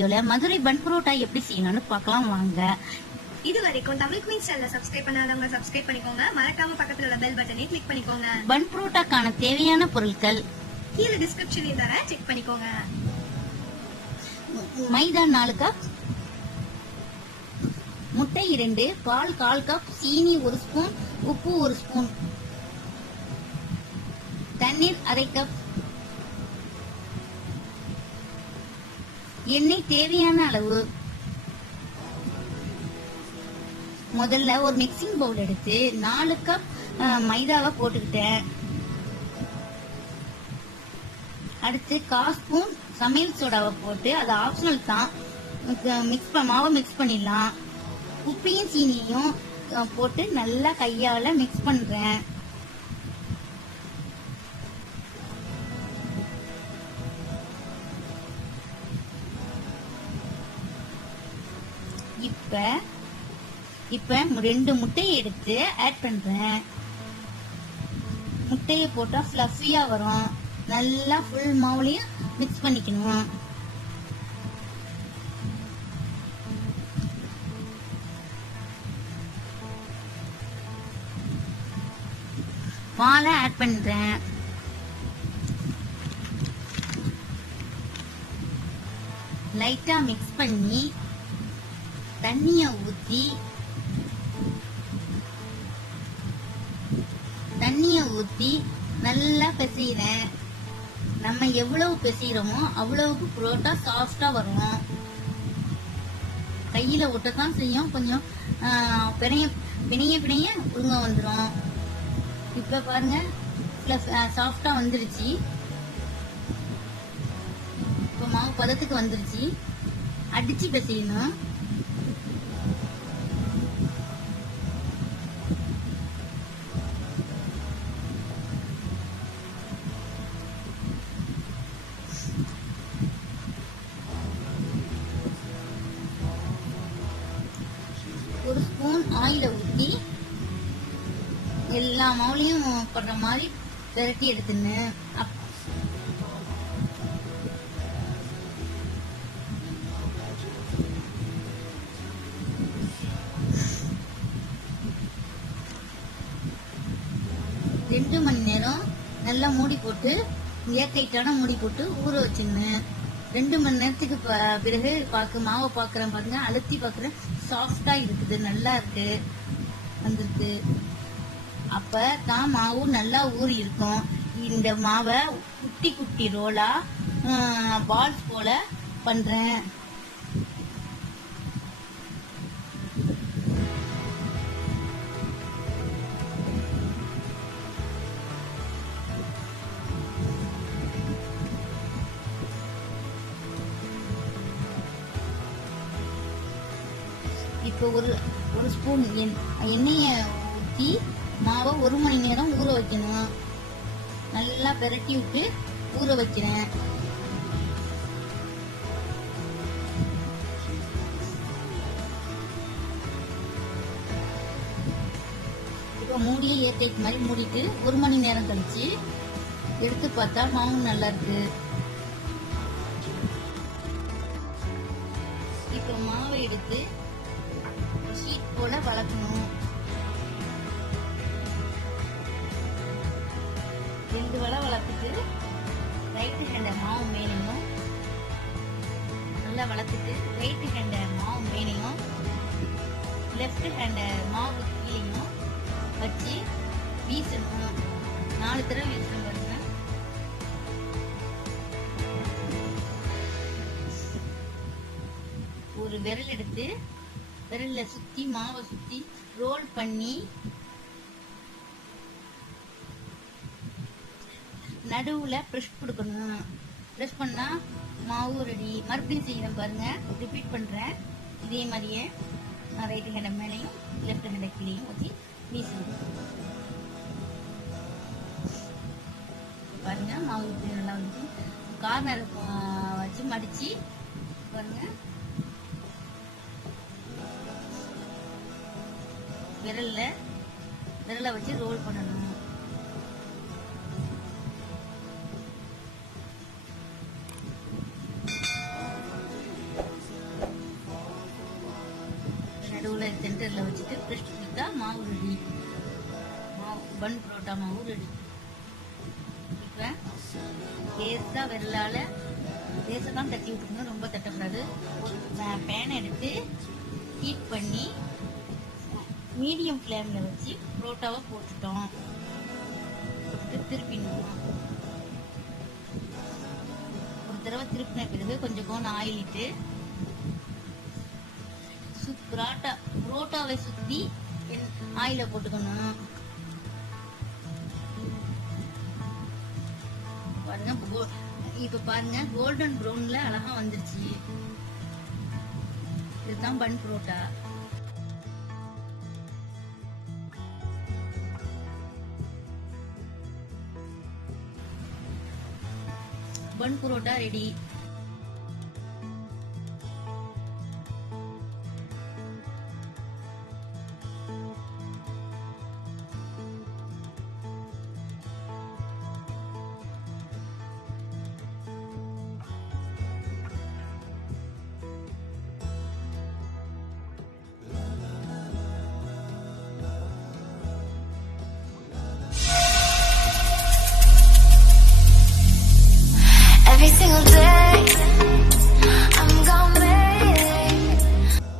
வீடியோல மதுரை பன் பரோட்டா எப்படி செய்யணும்னு பார்க்கலாம் வாங்க. இது வரைக்கும் தமிழ் குயின் சேனலை சப்ஸ்கிரைப் பண்ணாதவங்க சப்ஸ்கிரைப் பண்ணிக்கோங்க. மறக்காம பக்கத்துல உள்ள பெல் பட்டனை கிளிக் பண்ணிக்கோங்க. பன் பரோட்டாக்கான தேவையான பொருட்கள் கீழே டிஸ்கிரிப்ஷன்ல தரேன், செக் பண்ணிக்கோங்க. மைதா 4 கப், முட்டை 2, பால் 1/4 கப், சீனி 1 ஸ்பூன், உப்பு 1 ஸ்பூன், தண்ணீர் 1/2 கப், எண்ணெய் தேவையான அளவு. முதல்ல ஒரு மிக்சிங் பவுல் எடுத்து 4 கப் மைதாவை போட்டுக்கிட்டேன். அடுத்து 1/4 ஸ்பூன் சமையல் சோடாவை போட்டு, அது ஆப்ஷனல் தான், மாவை மிக்ஸ் பண்ணிடலாம். உப்பையும் சீனியும் போட்டு நல்லா கையால மிக்ஸ் பண்றேன். இப்ப 2 முட்டையை எடுத்து ஆட் பண்றேன். முட்டையை போட்டா ஃப்ளஃபியா வரும். நல்லா ஃபுல் மாவுலயும் மிக்ஸ் பண்ணிக்கணும். பாலை ஆட் பண்றேன். லைட்டா மிக்ஸ் பண்ணி தண்ணிய ஊத்தி நல்லா பிசைறேன். நம்ம எவ்வளவு பிசைறோமோ அவ்வளவுக்கு புரோட்டா சாஃப்டா வரும். கையில ஒட்டத்தான் செய்யும், கொஞ்சம் பிணைய ஒழுங்கா வந்துடும். இப்ப பாருங்க சாஃப்டா வந்துருச்சு. இப்ப மாவு பதத்துக்கு வந்துருச்சு. அடிச்சு பிசையணும். ஒரு ஸ்பூன் ஆயில ஊத்தி எல்லா மாவுலையும் படுற மாதிரி திரட்டி எடுத்துன்னு ரெண்டு மணி நேரம் நல்லா மூடி போட்டு, ஏர்டைட்டான மூடி போட்டு ஊற வச்சுருந்தேன். 2 மணி நேரத்துக்கு பிறகு மாவை பாக்குறேன் பாருங்க, அழுத்தி பாக்குறேன், சாஃப்டா இருக்குது, நல்லா இருக்கு, வந்திருக்கு. அப்ப தான் மாவு நல்லா ஊறி இருக்கும். இந்த மாவை குட்டி குட்டி ரோலா பால்ஸ் போல பண்றேன். இப்போ ஒரு ஸ்பூன் எண்ணெய ஊற்றி மாவை 1 மணி நேரம் ஊற வைக்கணும். நல்லா பெரட்டி விட்டு ஊற வைக்கிறேன். இப்போ மூடியை ஏர்டைட் மாதிரி மூடிட்டு 1 மணி நேரம் கழிச்சு எடுத்து பார்த்தா மாவு நல்லா இருக்கு. இப்போ மாவை எடுத்து ஷீட் போல வளர்க்கணும். 2 வளை வளர்த்துட்டு ரைட் ஹேண்ட மாவு மேலையும் நல்லா வளர்த்துட்டு, ரைட் ஹேண்ட மாவு மேலையும் லெஃப்ட் ஹேண்ட மாவு கீழையும் வச்சு வீசணும். 4 தடவை வீசணும் பாருங்க. ஒரு விரல் எடுத்து விரல்ல சுத்தி மாவை சுத்தி ரோல் பண்ணி நடுவுல பிரஷ் கொடுக்கணும். பிரஷ் பண்ணா மாவு ரெடி. மறுபடியும் செய்யறேன் பாருங்க, ரிப்பீட் பண்றேன். இதே மாதிரியே ரைட் ஹேண்ட மேலையும் லெஃப்ட் ஹேண்ட கீழையும் வச்சு வீசணும். பாருங்க மாவு இப்படி நல்லா வந்துச்சு. கார்னர் வச்சு மடிச்சு பாருங்க, விரல வச்சு ரோல் பண்ணணும். பன் புரோட்டா மாவு ரெடி. இப்போ லேசாக விரலால லேசாக தான் தட்டி விட்டுக்கணும், ரொம்ப தட்டக்கூடாது. ஒரு பேனை எடுத்து ஹீட் பண்ணி மீடியம் ஃப்ளேமில் வச்சு புரோட்டாவை போட்டுட்டோம். போட்டு திருப்பிடணும். ஒரு தடவை திருப்பின பிறகு கொஞ்சம் கோன் ஆயில் இட்டு புரோட்டாவை சுற்றி ஆயில போட்டுக்கணும். பாருங்க, இப்ப பாருங்க கோல்டன் ப்ரௌன்ல அழகா வந்துருச்சு. இதுதான் bun parotta. Bun parotta ready. Every single day